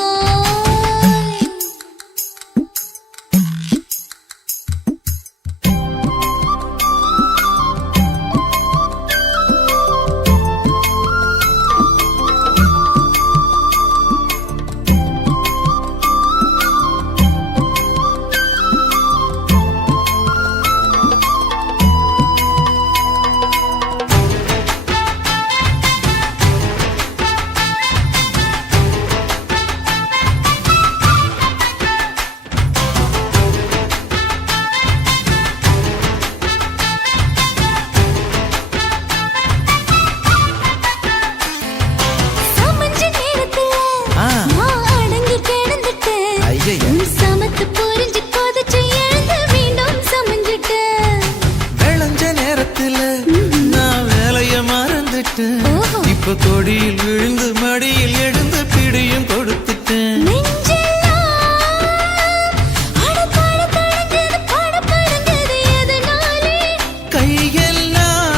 சமஞ்ச நேரத்துல நான் அடங்கி கிடந்துட்டேன் ஐயைய. உன் சமத்து புரிஞ்சு கொதிச்சு எழுந்து மீண்டும் சமஞ்சிட்டேன் விளைஞ்ச நேரத்துல நான் வேலைய மறந்துட்டேன் இப்ப கொடியில் விழுந்து மடியில் எழுந்து பிடியும் கொடுத்துட்டேன் நெஞ்செல்லாம் அடப்பாட தடஞ்சது படபடங்குது எதனாலே கையெல்லாம்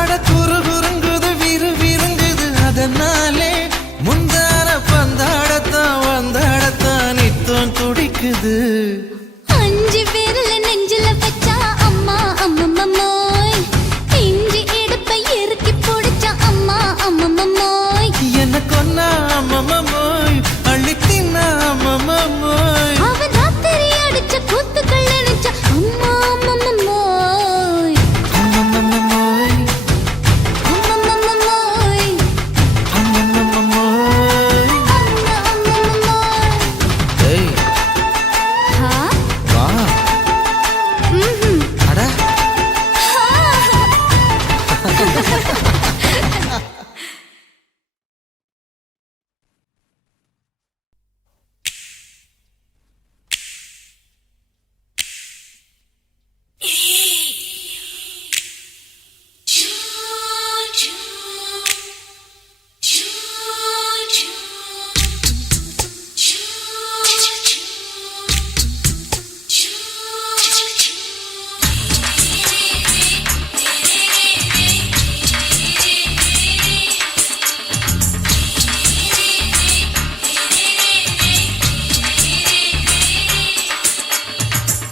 அட குறு குறுங்குது விறு விருங்குது அதனாலே முந்தான பந்தாடத்தான் வந்தாடத்தான் நித்தம் துடிக்குது அஞ்சு விரல நெஞ்சில வச்சா அம்மா அம்மம்மம்மோய் இஞ்சி இடுப்பை இறுக்கி பொடிச்சா அம்மா அம்மம்மம்மோய் என்ன கொன்னா அம்மம்மோய் அள்ளித்தின்னா அம்மம்மோய் அவன் ராத்திரி அடிச்ச கூத்துக்கள் நினைச்ச அம்மா அம்மம்மம்மோய் அம்மம்மோய் அம்மம்மம்மோய் அம்மம்மோய் அம்மா அம்மம்மம்மோய் ஏய் ஹா வா ம்ஹும் அட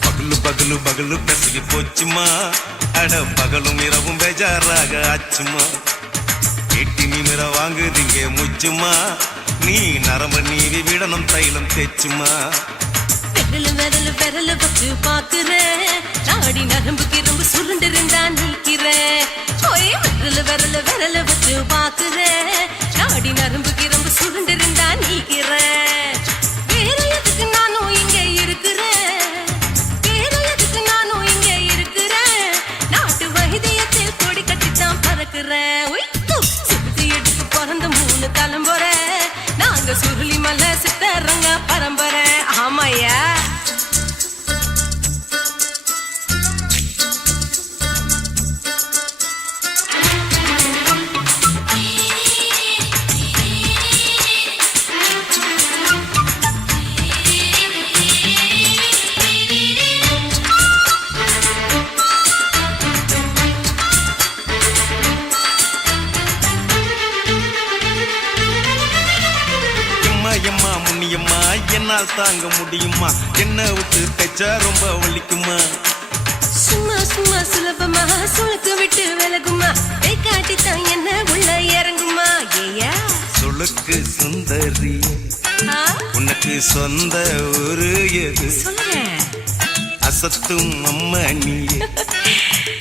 பகலு பகலு பகலு பெசகி போச்சுமா அட பகலும் இரவும் பேஜாராக ஆச்சுமா எட்டி நிமிர வாங்குதீங்க முச்சுமா நீ நரம்ப நீவி விடணும் தைலம் தேச்சுமா விரல விரல வச்சு பாக்குறேன் நாடி நரம்பு கிரம்பு சுருண்டு இருந்தா நீக்கிறேன் விரல விரல வச்சு பாக்குறேன் நாடி நரம்பு கிரம்பு சுருண்டு இருந்தா நீக்கிறேன் வேற எதுக்கு நானும் இங்க இருக்கிறேன் வேற எதுக்கு நானும் இங்க இருக்கிறேன் நாட்டு வைத்தியத்தில் கொடி கட்டித்தான் பறக்குறேன் சுத்தி எடுத்து பிறந்த 3 தலைமுறை நாங்க சுருளி மலை சித்தரங்க பரம்பரை ஆமாயா எம்மா முன்னியம்மா என்னால் தாங்க முடியுமா என்ன விட்டு தைச்சா ரொம்ப வலிக்குமா சும்மா சும்மா சுலபமா சுளுக்கு விட்டு விலகுமா கை காட்டித்தான் என்ன உள்ள இறங்குமா ஏயா சுளுக்கு சுந்தரி உனக்கு சொந்த ஊரு எது சொல்றேன் அசத்தும் அம்மா நீ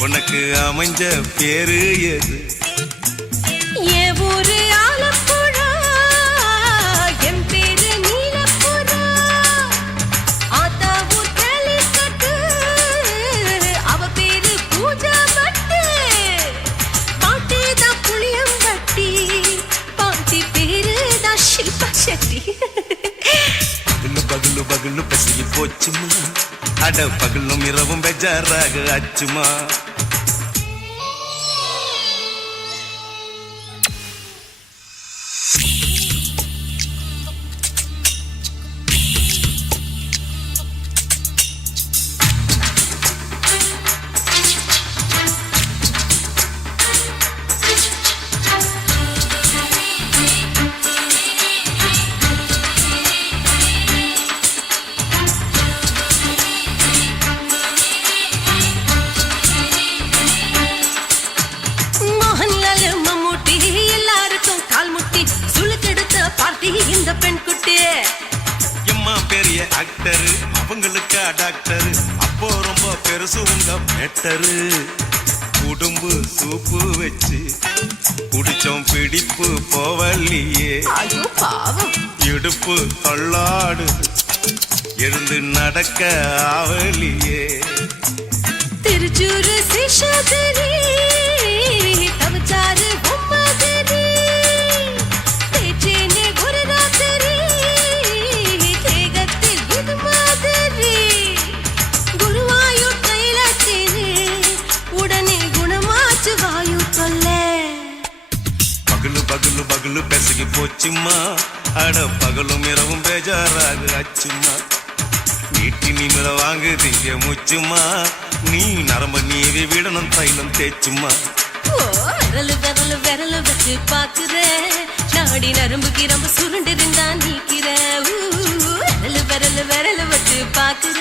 உனக்கு அமைஞ்ச பேரு எது என் ஊரு ஆலப்புழா என் பேரு நீ பகலு பசிக்கு போச்சுமா அட பகலும் இரவும் பெஜாராக ஆச்சுமா மோகன்லால் மம்மூட்டி எல்லாருக்கும் கால் முட்டி சுளுக்கெடுத்த பார்ட்டி இந்த பெண் குட்டி எம்மா பெரிய ஆக்டர் அவங்களுக்கா டாக்டர் அப்போ ரொம்ப பெருசு உங்க மேட்டரு உடும்பு சூப்பு வச்சு குடிச்சோம் பிடிப்பு போவல்லையே ஐயோ பாவம் இடுப்பு தள்ளாடு எழுந்து நடக்க ஆவலியே திருச்சூரு சிஷாதிரி தவச்சாரு பொம்மதிரி தேச்சேனே ஒரு ராத்திரி தேகத்தில் இது மாதிரி குருவாயூர் கைலாத்திரி உடனே குணமாச்சு வாயு தொல்லை பகலு பகலு பகலு பெசகி போச்சுமா அட பகலும் இரவும் பேஜாராக ஆச்சுமா வீட்டி நிமிர வாங்குதீங்க முச்சுமா நீ நரம்ப நீவி விடணும் தைலம் தேச்சுமா ஓ விரலு விரலு விரலு வச்சு பாக்குற நாடி நரம்பு கிரம்பு சுருண்டிருந்தா நீக்கிற விரலு விரலு விரலு வச்சு பாக்குற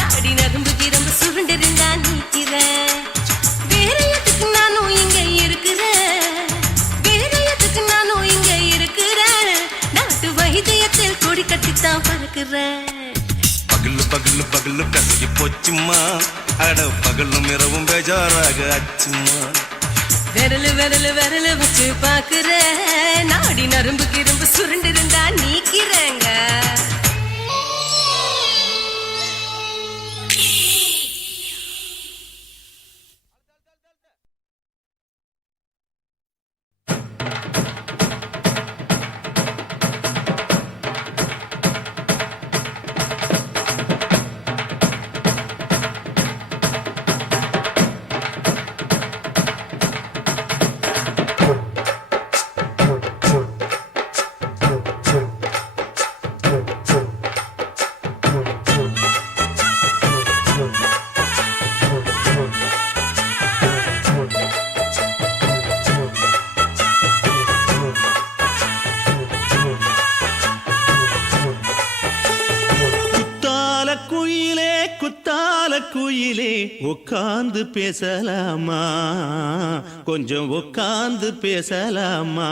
நாடி நரம்பு கிரம்பு சுருண்டிருந்தா நீக்கிற வேற எதுக்கு நானும் இங்க இருக்கிறேன் வேற எதுக்கு நானும் இங்க இருக்கிறேன் நாட்டு வைத்தியத்தில் கொடி கட்டித்தான் பறக்கிறேன் பகலு பகலு பகலு பெசகி போச்சுமா அட பகலும் இரவும் பேஜாராக ஆச்சுமா விரலு விரலு விரலு வச்சு பாக்குற நாடி நரம்பு கிரம்பு சுருண்டிருந்தா நீக்கிறேங்க குயிலே உட்கார்ந்து பேசலாமா கொஞ்சம் உட்கார்ந்து பேசலாமா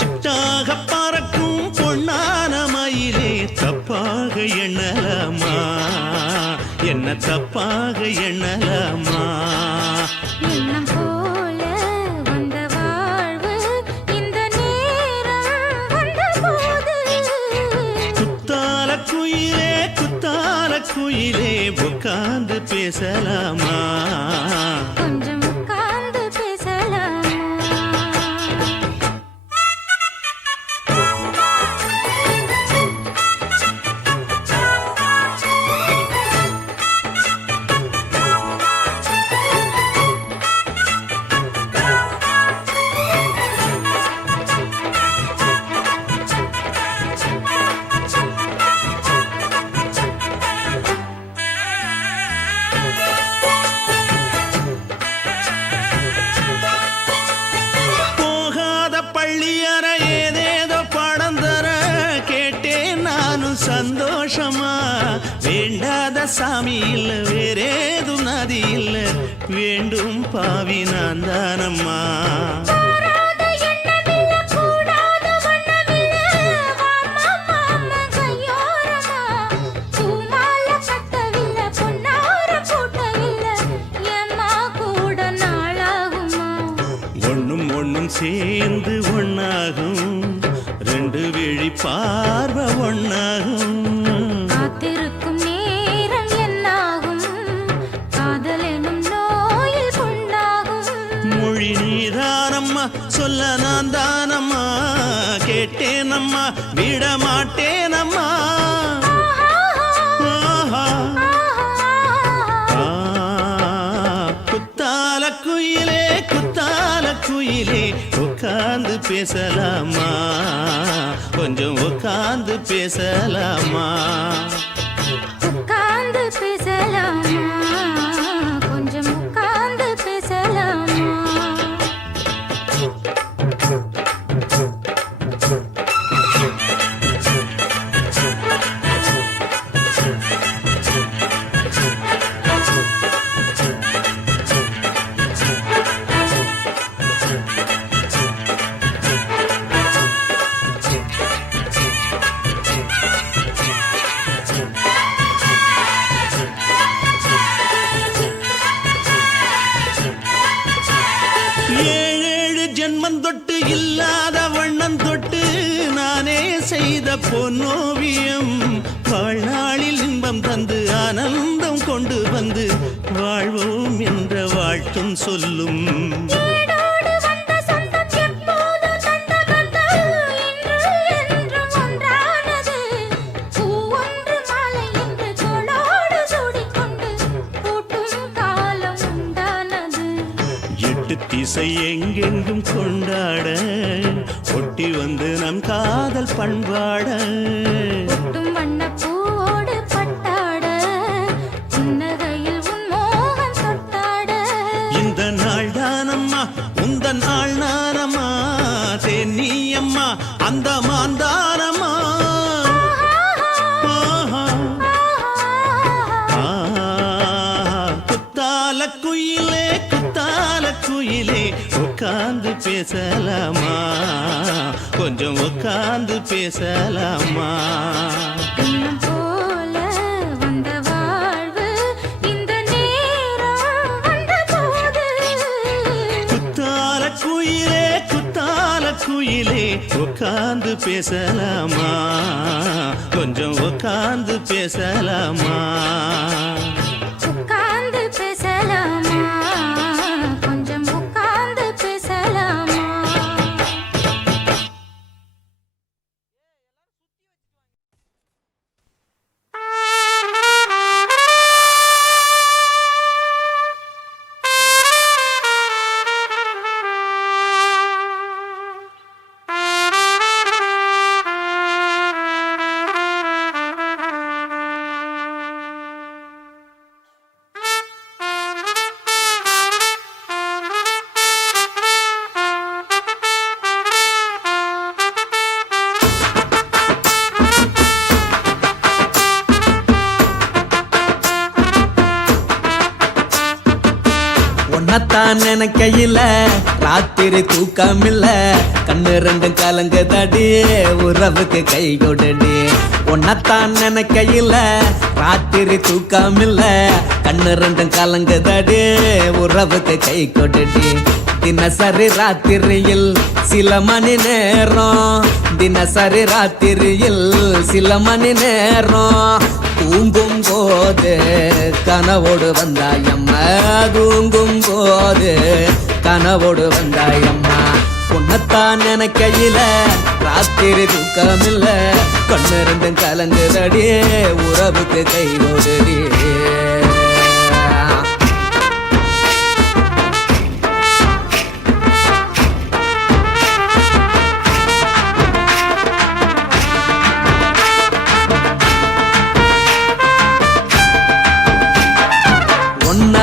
சிட்டாக பறக்கும் பொன்னான மயிலே தப்பாக எண்ணலாமா என்ன தப்பாக எண்ணலாமா எண்ணம் போல வந்த வாழ்வு இந்த நேரம் வந்தபோது குத்தால குயிலே உட்கார்ந்து பேசலாமா கொஞ்சம் உட்கார்ந்து பேசலாமா சந்தோஷமா வேண்டாத சாமி இல்ல வேறேது நதி இல்ல வேண்டும் பாவி நான் தானம்மா ஒண்ணும் ஒண்ணும் சேர்ந்து ஒண்ணாகும் ரெண்டு விழி பார்வை ஒண்ணாகும் காத்திருக்கும் நேரம் என்னாகும் காதல் எனும் நோயில் புண்ணாகும் மொழி நீதானம்மா சொல்ல நான் தானம்மா கேட்டேன் மாட்டேனம்மா விட மாட்டேனம்மா ஆஹா. குத்தால குயிலே குத்தால குயிலே உட்கார்ந்து பேசலாமா கொஞ்சம் உட்கார்ந்து பேசலாமா உட்கார்ந்து பேசலாமா கொஞ்சம் உட்கார்ந்து பேசலாமா ஏழேழு ஜென்மம் தொட்டு இல்லாத வண்ணம் தொட்டு நானே செய்த பொன்னோவியம் வாழ்நாளில் இன்பம் தந்து ஆனந்தம் கொண்டு வந்து வாழ்வோம் என்ற வாழ்த்தும் சொல்லும் ஏடோடு வந்த சொந்தம் எப்போது தந்த பந்தம் இன்று என்றும் ஒன்றானது பூவொன்று மாலை என்று தோளோடு சூடிக்கொண்டு பூட்டும் காலம் உண்டானது எட்டு திசை எங்கெங்கும் கொண்டாட ஒட்டி வந்து நம் காதல் பண்பாட ஒட்டும் வண்ணப் பூவோடு பட்டாட புன்னகையில் உன் மோகம் தொட்டாட இந்த நாள் தானம்மா உந்த நாள் நானம்மா தேனி அம்மா அந்த மாந்தானம்மா ஆஹா. குத்தால குயிலே குத்தால குயிலே உட்கார்ந்து பேசலாமா கொஞ்சம் உட்கார்ந்து பேசலாமா இன்னும் போல வந்த வாழ்வு இந்த நேரம் வந்தபோது குத்தால குயிலே உட்கார்ந்து பேசலாமா கொஞ்சம் உட்கார்ந்து பேசலாமா உட்கார்ந்து பேசலாமா கொஞ்சம் உட்கார்ந்து பேசலாமா உன்னத்தான் நினைக்கையில ராத்திரி தூக்கமில்ல கண்ணு ரெண்டும் கலங்குதடி உறவுக்கு கை கொடுடி உன்னத்தான் நினைக்கையில ராத்திரி தூக்கமில்ல கண்ணு ரெண்டும் கலங்குதடி உறவுக்கு கை கொடுடி தினசரி ராத்திரியில் சில மணி நேரம் தினசரி ராத்திரியில் சில மணி நேரம் தூங்கும் போது கனவோடு வந்தாயம்மா தூங்கும் போது கனவோடு வந்தாயம்மா உன்னத்தான் நினைக்கையில ராத்திரி தூக்கமில்ல கண்ணு ரெண்டும் கலங்குதடி உறவுக்கு கை கொடுடி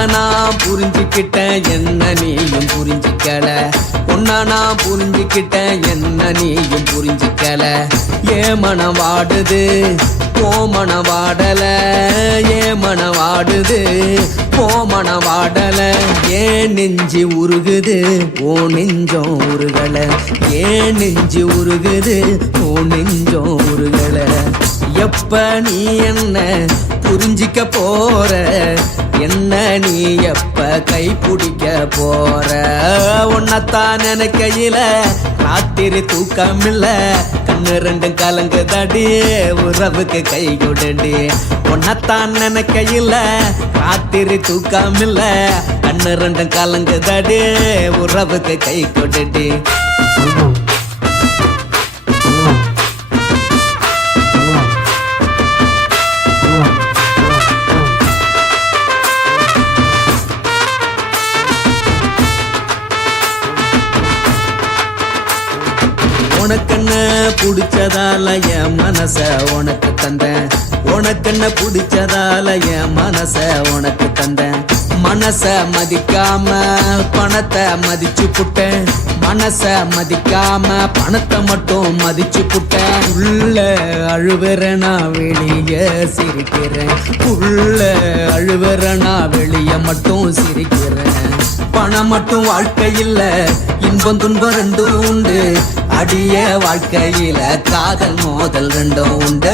நான் புரிஞ்சுக்கிட்டேன் என்ன நீயும் புரிஞ்சிக்கல உன்ன நான் புரிஞ்சுக்கிட்டேன் என்ன நீயும் புரிஞ்சிக்கல ஏ மனம் வாடுது ஓ மனம் வாடல ஏ மனம் வாடுது ஓ மனம் வாடல ஏன் நெஞ்சு உருகுது ஓ நெஞ்சம் உருகல ஏன் நெஞ்சு உருகுது ஓ நெஞ்சம் உருகல எப்ப நீ என்ன புரிஞ்சிக்க போற என்ன நீ எப்ப கை பிடிக்க போற உன்னத்தான் நினைக்கையில ராத்திரி தூக்கமில்ல கண்ணு ரெண்டும் கலங்குதடி உறவுக்கு கை கொடுடி உன்னத்தான் நினைக்கையில ராத்திரி தூக்கமில்ல கண்ணு ரெண்டும் கலங்குதடி உறவுக்கு கை கொடுடி பிடிச்சதால என் மனச உனக்கு தந்தேன் உனக்கென்ன பிடிச்சதால என் மனச உனக்கு தந்தேன் மனச மதிக்காம பணத்தை மதிச்சு புட்டேன் மனச மதிக்காம பணத்தை மட்டும் மதிச்சு புட்டேன் உள்ள அழுவுறனா வெளிய சிரிக்கிறேன் உள்ள அழுவுறனா வெளிய மட்டும் சிரிக்கிறேன் பணம் மட்டும் வாழ்க்கையில் இன்பம் துன்பம் ரெண்டும் உண்டு அடிய வாழ்க்கையில காதல் மோதல் ரெண்டும் உண்டு